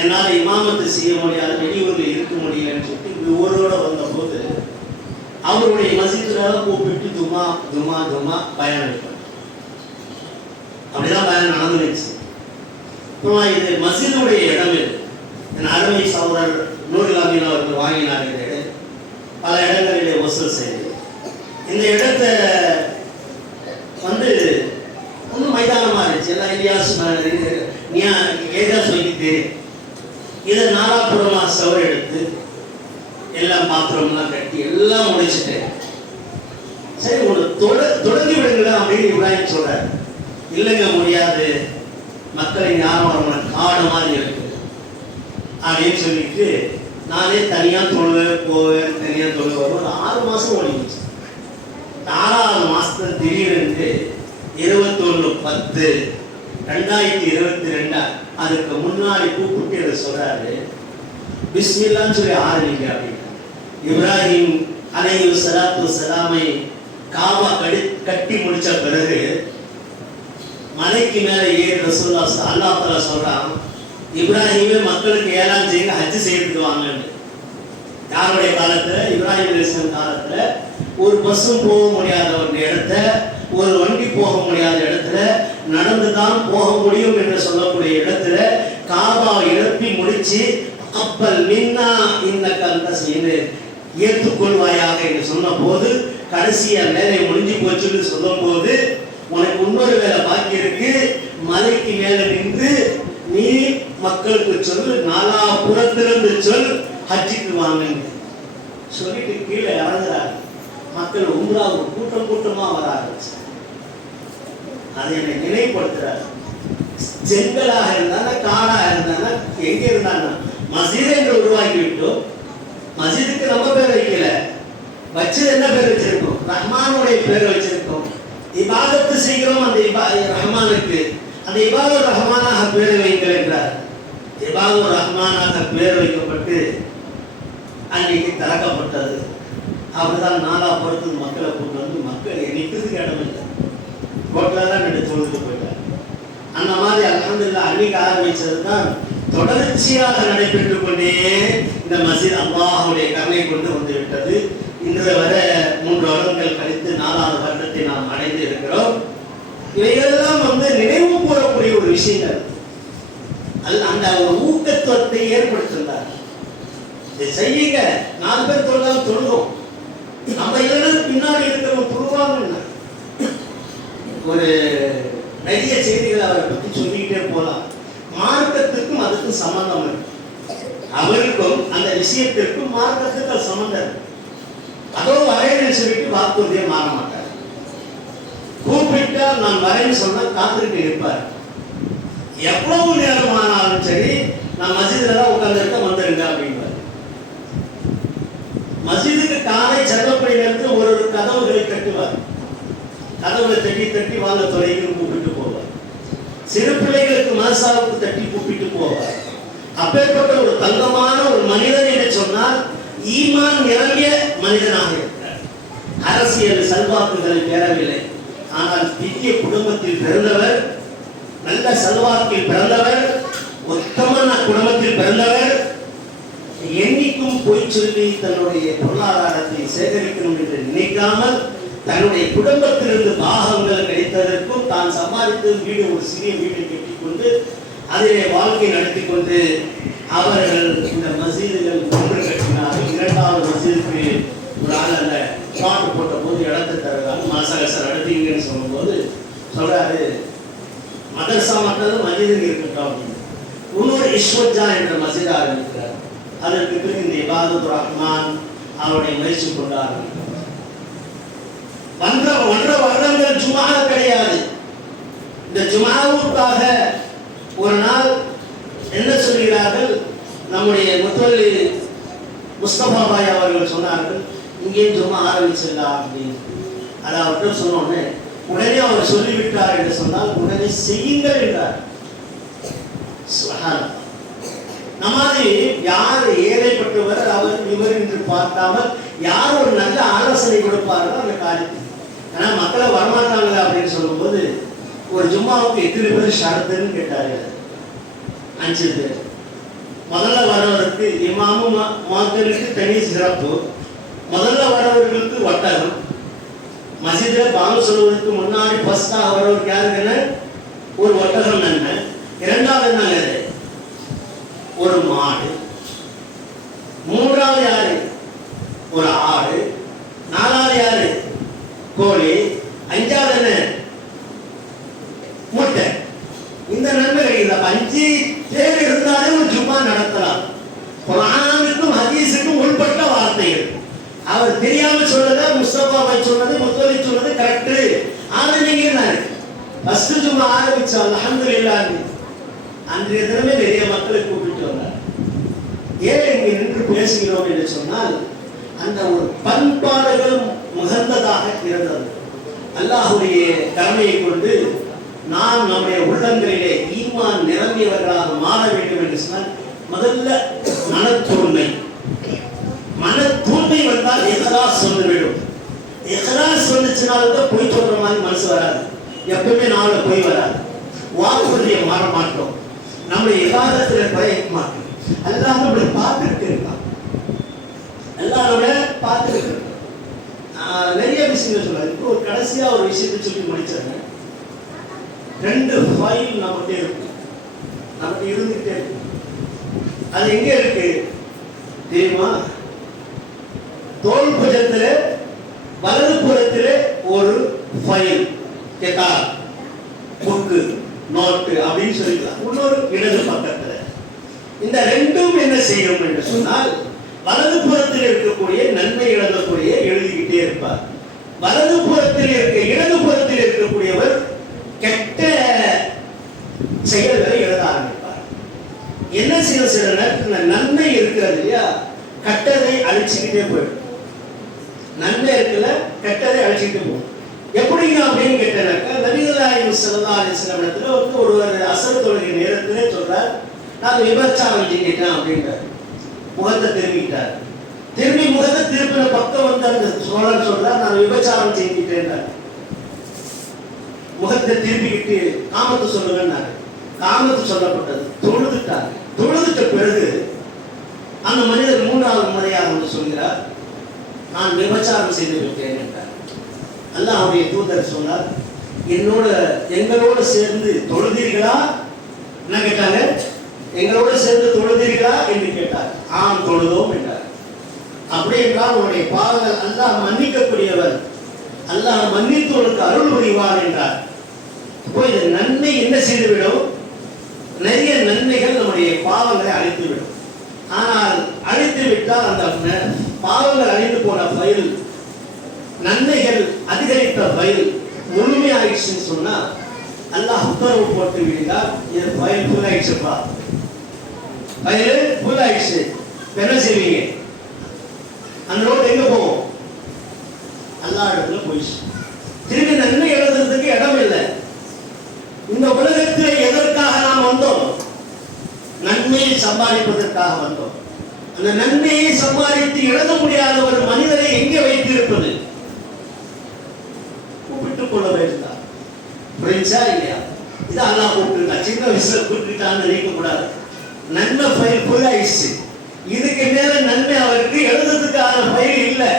என்னால் இமாமத்து செய்ய முடியாது, வெளியூரில் இருக்க முடியலன்னு சொல்லிட்டு ஊரோட வந்தபோது அவருடைய மஸ்ஜிதுல கூப்பிட்டு துமா துமா துமா பயணம் எடுப்பார். அப்படிதான் பயணம் நடந்துருச்சு. இது மஸ்ஜிதுடைய இடம். இது என் அருமை சகோதரர் நூருல் அமீன் அவர்கள் வாங்கினார். இந்த இடம் பல இடங்களிலே வசூல் செய்து இந்த இடத்தை ஒன்றும் மைதானமா இருந்துச்சு. எல்லாம் இலியாஸ் ஏதா சொல்லி தெரியும். இதை நாலாபுரமா சவர் எடுத்து எல்லாம் பாத்திரம்லாம் கட்டி எல்லாம் முடிச்சுட்டேன். சரி தொடங்கி விடுங்களா அப்படின்னு இப்ராஹிம் சொல்றாரு. இல்லைங்க முடியாது, மக்களின் யாரும் காடு மாதிரி இருக்கு அப்படின்னு சொல்லிட்டு நானே தனியா தொழுவேன் போவேன், தனியா தொழுவேன். ஒரு 6 மாசம் ஓடிச்சு. 4வது மாசத்துல திடீரென்று 21/10/2022 அதுக்கு முன்னாடி கூப்பிட்டு அதை சொல்றாரு, பிஸ்மில்லான்னு சொல்லி ஆரம்பிங்க அப்படின்னு. இப்ராஹிம் அலைஹிஸ்ஸலாத்து வஸ்ஸலாமை காபா கட்டி முடிச்ச பிறகு மலைக்கு மேல ஏறி ரசூலுல்லாஹ் அல்லாஹ் தஆலா சொல்றான், இப்ராஹிமே மக்களுக்கு ஏலான் செய்யுங்க, ஹஜ் செய்யறதுக்கு வாங்கன்னு. யாருடைய காலத்துல? இப்ராஹிம் அலைஹிஸ்ஸலாம் காலத்துல ஒரு பஸ்ஸும் போக முடியாத ஒரு இடத்த, ஒரு வண்டி போக முடியாத இடத்துல, நடந்துதான் போக முடியும் என்று சொல்லக்கூடிய இடத்துல காபா எழுப்பி முடிச்சு அப்பல் மின்னா இந்த கந்த செய்து ஏற்றுக்கொள்வாயாக என்று சொன்ன போது, கடைசியா வேலை முடிஞ்சு போச்சுன்னு சொல்லும் போது, உனக்கு இன்னொரு வேலை பாக்கி இருக்கு, மலைக்கு மேல நின்று நீ மக்களுக்கு சொல்லு, 4 புறத்திலிருந்து சொல், ஹஜ்ஜுக்கு வாங்க சொல்லிட்டு கீழே இறங்குறாரு. மக்கள் உம்ராவுக்கு கூட்டம் கூட்டமா வர ஆரம்பிச்சு. அதை என்னை நினைவுபடுத்துறாரு. செங்கலாக இருந்தாங்க, காடாக இருந்தாங்க, எங்க இருந்தாங்க, மஸ்ஜித் என்று உருவாக்கி விட்டோம். மஸ்ஜிதுக்கு நம்ம பேர் வைக்கல, வச்சது என்ன பேர் வச்சிருக்கோம்? ரஹ்மானுடைய பேர் வச்சிருக்கோம். இபாதத்து செய்கிறோம் அந்த ரஹ்மானுக்கு. அந்த இபாதுர் ரஹ்மானாக பேர் வைங்கள் என்றார். இபாதுர் ரஹ்மானாக பேர் வைக்கப்பட்டு அன்னைக்கு திறக்கப்பட்டது. அப்படிதான் 4 புறத்து மக்களை கொண்டு வந்து மக்கள் நிற்கிறதுக்கு இடம் இல்லை, ரோட்டில் தான் ரெண்டு தொழுதுட்டு போயிட்டார். அந்த மாதிரி அல்ஹம்துலில்லாஹ் அன்னைக்கு ஆரம்பிச்சது தான் தொடர்ச்சியாக நடைபெற்றுக் கொண்டே இந்த மஸ்ஜித் அல்லாஹ்வுடைய கருணை கொண்டு வந்து விட்டது. இன்று வரை 3 வருடங்கள் கழித்து 4வது வருடத்தை நாம் அடைந்து இருக்கிறோம். இவையெல்லாம் நினைவு கூறக்கூடிய ஒரு விஷயங்கள். அந்த ஒரு ஊக்கத்துவத்தை ஏற்படுத்தினார். இதை செய்யுங்க, 4 பேர் தொழுதாலும் தொழுவோம், நம்ம இல்லைன்னா பின்னாடி இருக்கிறவங்க தொழுவாங்க. ஒரு நிறைய செய்திகளை அவரை பற்றி சொல்லிக்கிட்டே போகலாம். மார்க்கத்துக்கும் அதுக்கும் சம்பந்தம் இருக்கு. அவருக்கும் அந்த விஷயத்திற்கும் மார்க்கத்துக்கு சம்பந்தம் இருக்கு. அதோ வரையன்னு சொல்லிட்டு வாக்குறுதியை மாற மாட்டார். கூப்பிட்டா நான் வரேன்னு சொன்னா காத்திருக்க இருப்பார். எவ்வளவு நேரம் ஆனாலும் சரி, நான் மஸ்ஜிதுல தான் உட்கார்ந்துருக்க, வந்துருங்க அப்படின்பார். மஸ்ஜிதுக்கு காலை செல்லப்படி நேரத்து ஒரு கதவுகளை கட்டுவார். கதவுகளை தட்டி தட்டி வாங்க தொலைகள் கூப்பிட்டு போவார். சிறு பிள்ளைகளுக்கு மனசாவுக்கு தட்டி கூப்பிட்டு போவார். அப்பேற்பட்ட ஒரு தங்கமான ஒரு மனிதன் என்று சொன்னால் ஈமான் நிரம்பிய மனிதனாக இருக்கிறார். அரசியல் செல்வாக்குகள் பெறவில்லை, ஆனால் திவ்ய குடும்பத்தில் பிறந்தவர், நல்ல செல்வாக்கில் பிறந்தவர், உத்தம குடும்பத்தில் பிறந்தவர். என்னைக்கும் போய் சொல்லி தன்னுடைய பொருளாதாரத்தை சேகரிக்கணும் என்று நினைக்காமல் தன்னுடைய குடும்பத்திலிருந்து பாகங்கள் கிடைத்ததற்கும் தான் சம்பாதித்து வீடு ஒரு சிறிய வீட்டை கட்டிக்கொண்டு அதிலே வாழ்க்கை நடத்தி கொண்டு அவர்கள் இந்த மசீதுகள் ஒன்று கட்டினார்கள். இரண்டாவது மசீதுக்கு ஒரு ஆள் அந்த ஷாட் போட்ட போது இடத்தை தருவாங்க, மாசகசர் நடத்தீங்கன்னு சொல்லும்போது சொல்றாரு, மதரசா மட்டும் மசீதுக்கு இருக்கட்டும் அப்படின்னு. இன்னொரு இஸ்வஜா என்ற மசீதா ஆரம்பிக்கிறார். அதற்கு பிறகு இந்த இபாதுர் ரஹ்மான் அவருடைய முயற்சி கொண்டார்கள். ஒன்றரை வருடங்கள் ஜுமா கிடையாது. இந்த ஜுமாவுக்காக ஒரு நாள் என்ன சொல்கிறார்கள், நம்முடைய முத்தவல்லி முஸ்தபா பாய் அவர்கள் சொன்னார்கள், இங்கே ஜுமா ஆரம்பிச்சிடலாம் அப்படின்னு. அதை அவர்கிட்ட சொன்னோடனே உடனே அவர் சொல்லிவிட்டார் என்று சொன்னால் உடனே செய்யுங்கள் என்றார். நமாதி யார் ஏழைப்பட்டவர் அவர் இவர் என்று பார்க்காமல் யார் ஒரு நல்ல ஆலோசனை கொடுப்பார்களோ அந்த காரியத்தை. ஆனா மக்களை வரமாட்டாங்களா அப்படின்னு சொல்லும்போது ஒரு ஜும்மாவுக்கு எத்தனை பேர் ஷரத்துன்னு கேட்டார்கள். 5 பேர். முதல்ல வரவருக்கு இமாமு மாத்தருக்கு தனி சிறப்பு, முதல்ல வரவர்களுக்கு ஒட்டகம், மசீதில் பாங்கு சொல்வதற்கு முன்னாடி ஃபர்ஸ்டாக வரவருக்கு யாருக்குன்னு ஒரு ஒட்டகம் நன்மை, இரண்டாவது என்னங்க ஒரு மாடு, மூன்றாவது யாரு ஒரு ஆடு, நாலாவது யாரு கோழி, அஞ்சாவது என்ன முட்டை. இந்த நன்மை கிடையாது. 5 பேர் இருந்தாலே ஒரு ஜும்மா நடத்தலாம். குர்ஆனுக்கும் ஹதீஸுக்கும் உள்பட்ட வார்த்தைகள். அவர் தெரியாம சொன்னதை முஸ்தபாவை சொன்னது முத்தலி சொன்னது கரெக்ட். ஆனா நீங்க என்ன ஃபர்ஸ்ட் ஜும்மா ஆரம்பிச்சா அல்ஹம்துலில்லாஹ் அன்றைய தினமே நிறைய மக்களை கூப்பிட்டு வந்தார். ஏன் இங்கே நின்று பேசுகிறோம் என்று சொன்னால் அந்த ஒரு பண்பாடுகள் முகந்ததாக இருந்தது. அல்லாஹுடைய கருணையை கொண்டு நாம் நம்முடைய உள்ளங்களிலே ஈமான் நிரம்பியவர்களாக மாற வேண்டும் என்று சொன்னால் முதல்ல மன தூய்மை வந்தால் இஹ்லாஸ் வந்துவிடும். இஹ்லாஸ் வந்துச்சுனால்தான் பொய் சொல்ற மாதிரி மனசு வராது, எப்பவுமே நாளை பொய் வராது, வாக்குறுதியை மாற மாட்டோம், நம்முடைய இபாதத்தில் குறைக்க மாட்டோம். அல்லாஹ் நம்மளை பார்த்துட்டு இருக்கான், அல்லாஹ் நம்மளை பார்த்துட்டு இருக்கான். நிறைய விஷயங்கள் சொல்றாரு. இப்போ கடைசியா ஒரு விஷயத்தை சொல்லி முடிச்சாங்க. 2 ஃபைல் நமக்கு இருக்கு, நமக்கு இருந்துகிட்டே இருக்கு. அது எங்க இருக்கு தெரியுமா? தோல் புஜத்துல வலது புறத்துல ஒரு ஃபைல், கிதாப், புக்கு, நோட்டு அப்படின்னு சொல்லிக்கலாம். இன்னொரு இடது பக்கத்துல. இந்த ரெண்டும் என்ன செய்யும் என்று சொன்னால் வலது புறத்தில் இருக்கக்கூடிய நன்மை இழந்தக்கூடிய எழுதிக்கிட்டே இருப்பார். வலது புறத்தில் இடது புறத்தில் இருக்கக்கூடியவர் கெட்ட செயல்களை எழுத ஆரம்பிப்பார். என்ன செய்ய சில நேரத்தில் நன்மை இருக்கிறது இல்லையா, கெட்டதை அழிச்சுக்கிட்டே போயிடும். நன்மை இருக்குல்ல, கெட்டதை அழிச்சுக்கிட்டு போகும். எப்படிங்க அப்படின்னு கேட்டாக்க, நபிகள் நாயகம் ஸல்லல்லாஹு அலைஹி வஸல்லம் இடத்துல ஒருவர் அசர் தொழுகை நேரத்திலே சொல்றார், நான் விபச்சாரம் செஞ்சிட்டேன் அப்படின்றார். முகத்தை திரும்பிட்டார். திரும்பி முகத்தை திருப்பின பக்கம் வந்து அந்த சோழர் சொல்றார், நான் விபச்சாரம் செஞ்சிட்டேன். முகத்தை திரும்பிக்கிட்டு காமத்தை சொல்லுங்கன்னாரு. காமத்து சொல்லப்பட்டது. தொழுதுட்டார். தொழுதுட்ட பிறகு அந்த மனிதர் 3வது முறையாக வந்து சொல்கிறார், நான் விபச்சாரம் செய்து விட்டேன் என்றார். அல்லாஹ்வுடைய தூதர் சொன்னார், எங்களோடு சேர்ந்து தொழுதீர்களா? என்ன கேட்டாங்க? எங்களோடு சேர்ந்து தொழுதீர்களா என்று கேட்டார். ஆம், தொழுதோம் என்றார். அப்படி என்றால் உன்னுடைய பாவங்கள் அல்லாஹ் மன்னிக்கக்கூடியவர், அல்லாஹ் மன்னித்து உனக்கு அருள் புரிவார் என்றார். இப்போ இந்த நன்மை என்ன செய்துவிடும்? நிறைய நன்மைகள் நம்முடைய பாவங்களை அழித்துவிடும். ஆனால் அழித்து விட்டால் அந்த பாவங்கள் அழிந்து போன ஃபைல், நன்மைகள் அதிகரித்த ஃபைல் முழுமையாயிடுச்சுன்னு சொன்னா அல்லாஹ் உத்தரவு போட்டு விட்டால் இது ஃபைல் ஃபுல் ஆயிடுச்சுப்பா, ஃபைல் ஃபுல் ஆயிடுச்சு, என்ன செய்வீங்க? அந்த நோட் எங்க போகும்? அல்லாஹ் இடத்துல போயிடுச்சு. திரும்பி நன்மை எழுதுறதுக்கு இடம் இல்லை. இந்த உலகத்தில் எதற்காக நாம் வந்தோம்? நன்மையை சம்பாதிப்பதற்காக வந்தோம். அந்த நன்மையை சம்பாதித்து எழுத முடியாத ஒரு மனிதரை எங்கே வைத்திருப்பது? கூப்பிட்டுக் கொள்ள வேண்டாம். புரிஞ்சா இல்லையா? இது அல்லாஹ் கூப்பிட்டுருக்கா, சின்ன வயசுல கூப்பிட்டுட்டான்னு நினைக்க கூடாது. நன்மை ஃபைல் ஃபுல் ஆயிடுச்சு. இதுக்கு மேல நன்மை அவருக்கு எழுதுறதுக்கான ஃபைல் இல்லை.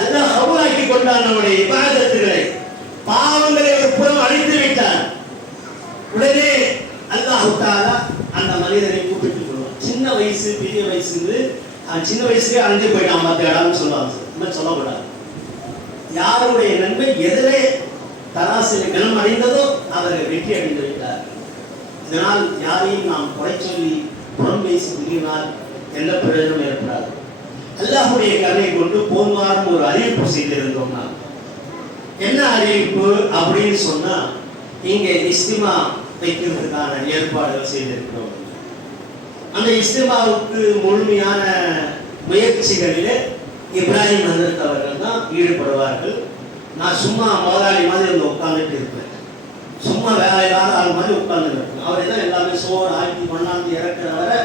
அல்லாஹ் கபூலாக்கி கொண்டான் நம்முடைய இபாதத்துகளை, பாவங்களை ஒரு புறம் அழித்து விட்டான். உடனே அல்லாஹ் தஆலா அந்த மனிதரை கூப்பிட்டுக் கொள்வான். சின்ன வயசு பெரிய வயசு, சின்ன வயசுலேயே அழிஞ்சு போயிட்டான் மற்ற இடம்னு சொல்லுவாங்க. நம்ம சொல்லக்கூடாது. யாருடைய நன்மை எதிரே தராசில் கனம் அடைந்ததோ அவரை வெற்றி அடைந்து விட்டார். இதனால் யாரையும் நாம் குறை சொல்லி புறம் பேசி திரியினால் எந்த பிரயோஜனம் ஏற்படாது. அல்லாஹ்வுடைய கருணை கொண்டு போன வாரம் ஒரு அறிவிப்பு செய்திருந்தோம். நான் என்ன அறிவிப்பு அப்படின்னு சொன்னா, இங்கே இஸ்திமா வைக்கிறதுக்கான ஏற்பாடுகள் செய்திருக்கிறோம். அந்த இஸ்திமாவுக்கு முழுமையான முயற்சிகளிலே இப்ராஹிம் ஹஜரத் அவர்கள் தான் ஈடுபடுவார்கள். நான் சும்மா முதலாளி மாதிரி வந்து உட்காந்துட்டு இருப்பேன். சும்மா வேலை இல்லாத ஆள் மாதிரி உட்கார்ந்து இருப்பேன். அவரை தான் எல்லாமே சோறு ஆக்கி கொண்டாந்து இறக்குறவரை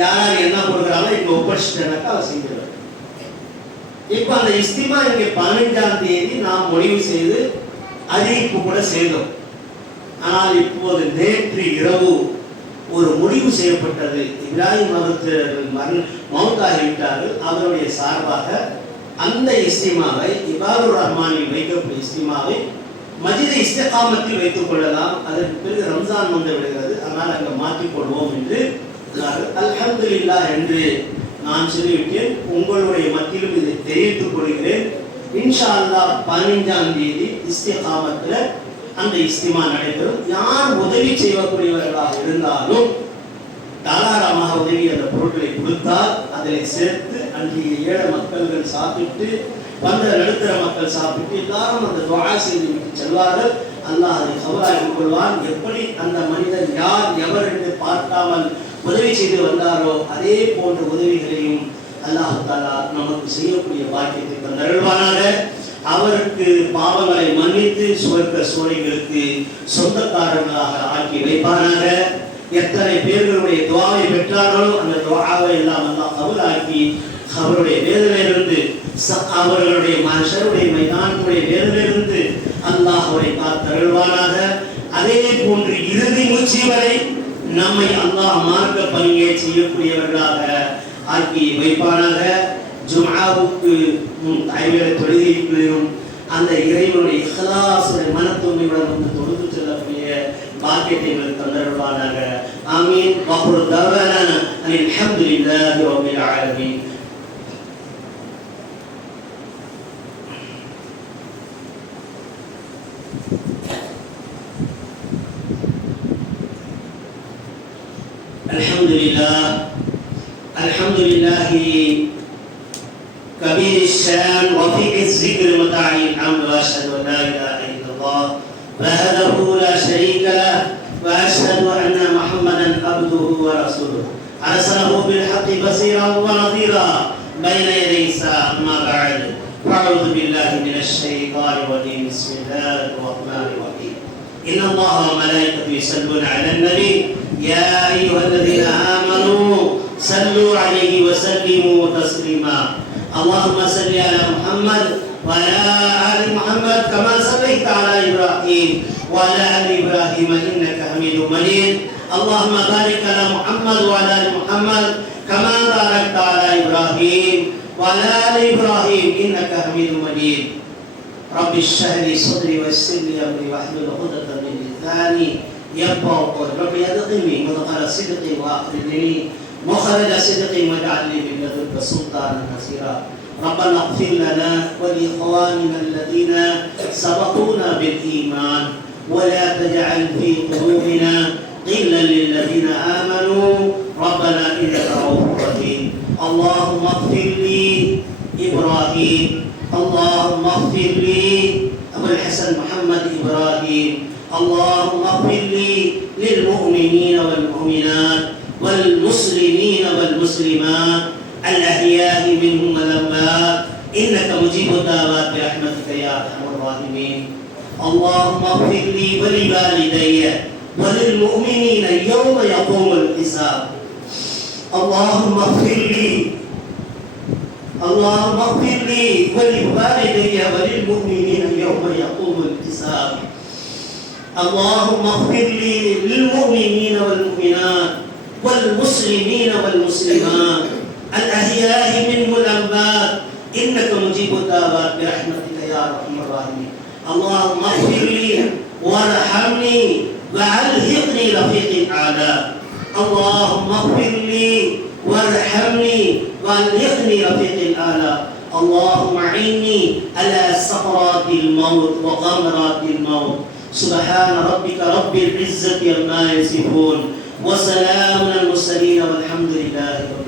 யார் என்ன கொடுக்குறாங்களோ இங்கே ஒப்படைச்சிட்டேனாக்கா அவர் செஞ்சிருவார். இப்போ அந்த இஸ்திமா இங்கே 15ஆம் தேதி நாம் முடிவு செய்து அறிவிப்பு கூட செய்தோம். ஆனால் இப்போது நேற்று இரவு ஒரு முடிவு செய்யப்பட்டது. இப்ராஹிம் அவர்கள் மௌத்தாகிவிட்டார்கள். அவருடைய சார்பாக அந்த இஸ்திமாவை இபாதுர் ரஹ்மானில் வைக்கக்கூடிய இஸ்திமாவை மஜித் இஸ்திகாமத்தில் வைத்துக் கொள்ளலாம். அதற்கு பிறகு ரம்ஜான் வந்து விடுகிறது, அதனால் அங்கே மாற்றிக் கொள்வோம் என்று அல்ஹம்துலில்லாஹ் என்று நான் சொல்லிவிட்டேன். உங்களுடைய மத்தியிலும் இதை தெரிவித்துக் கொள்கிறேன். இன்ஷா அல்லாஹ் 15ஆம் தேதி இஸ்திகாமத்தில் அந்த இஸ்திமா நடைபெறும். யார் உதவி செய்யக்கூடியவர்களாக இருந்தாலும் தாராளமாக உதவி அந்த பொருட்களை கொடுத்தால் அதில் சேர்த்து அன்றைய ஏழை மக்கள்கள் சாப்பிட்டு வந்த நடுத்தர மக்கள் சாப்பிட்டு எல்லாரும் அந்த துஆ செய்து விட்டு செல்வார்கள். அல்லாஹ் அதை கபூலாக்கிக் கொள்வான். எப்படி அந்த மனிதன் யார் எவர் என்று பார்க்காமல் உதவி செய்து வந்தாரோ அதே போன்ற உதவிகளையும் அல்லாஹ் தஆலா நமக்கு செய்யக்கூடிய பாக்கியத்தை தந்தருள்வானாக. அவருக்கு பாவங்களை மன்னித்து சுவர்க்க சோலைகளுக்கு சொந்தக்காரர்களாக ஆக்கி வைப்பானாக. எத்தனை பேர்களுடைய துஆவை பெற்றார்களோ அந்த துஆவை எல்லாம் அல்லாஹ் கபூலாக்கி அவருடைய வேதனையிலிருந்து அவர்களுடைய மஹ்ஷருடைய மைதானத்துடைய வேதனையிலிருந்து அல்லாஹ் அவரை காத்தருள்வானாக. அதே போன்று இறுதி மூச்சு வரை நம்மை அல்லாஹ் மார்க்க பணியை செய்யக்கூடியவர்களாக ஆக்கி வைப்பானாக. ஜும்ஆவுக்கு ஐவேளை தொழுகைகளையும் அந்த இறைவனுடைய இஹ்லாஸுடைய மனத்தூய்மையுடன் வந்து தொழுது செல்லக்கூடிய பாக்கியத்தை எங்களுக்கு தந்தருள்வானாக. ஆமீன். வக்ரு தஅவானா அல்ஹம்துலில்லாஹி ரப்பில் ஆலமீன். الحمد لله كبير الشان رفيع الذكر متاعي الحمد واشهد ان لا اله الا الله وحده لا شريك له واشهد ان محمدا عبده ورسوله ارسله بالحق بصيرا ونذيرا بين يدي الساعه. اما بعد فاعوذ بالله من الشيطان الرجيم. بسم الله الرحمن الرحيم. ان الله وملائكته يصلون على النبي يا ايها الذين امنوا صلوا عليه وسلموا تسليما. اللهم صل على محمد وعلى ال محمد كما صليت على ابراهيم وعلى ال ابراهيم انك حميد مجيد. اللهم بارك على محمد وعلى ال محمد كما باركت على ابراهيم وعلى ال ابراهيم انك حميد مجيد. رب اشرح لي صدري ويسر لي امري واحلل عقدة من لساني يفقهوا قولي. رب ادخلني مدخل صدق واخرجني مخرج صدق واجعل لي من لدنك سلطانا نصيرا. ربنا اغفر لنا ولاخواننا الذين سبقونا بالايمان ولا تجعل في قلوبنا غلا للذين امنوا ربنا انك رؤوف رحيم. اللهم اغفر لي ابراهيم، اللهم اغفر لي ابو الحسن محمد ابراهيم، اللهم اغفر لي للمؤمنين والمؤمنات والمسلمين والمسلمات الأحياء منهم والأموات إنك مجيب الدعوات برحمتك يا أرحم الراحمين. اللهم اغفر لي ولوالدي وللمؤمنين يوم يقوم الحساب. اللهم اغفر لي اللهم اغفر لي ولوالدي وللمؤمنين يوم يقوم الحساب. اللهم اغفر لي للمؤمنين والمؤمنات والمسلمين والمسلمات الأحياء منهم والأموات إنك مجيب الدعوات برحمتك يا أرحم الراحمين. اللهم اغفر لي وارحمني وألحقني رفيق الأعلى. اللهم اغفر لي وارحمني وألحقني رفيق الأعلى. اللهم أعني على سكرات الموت وغمرات الموت. سبحان ربك رب العزة عما يصفون وسلام على المرسلين والحمد لله رب العالمين.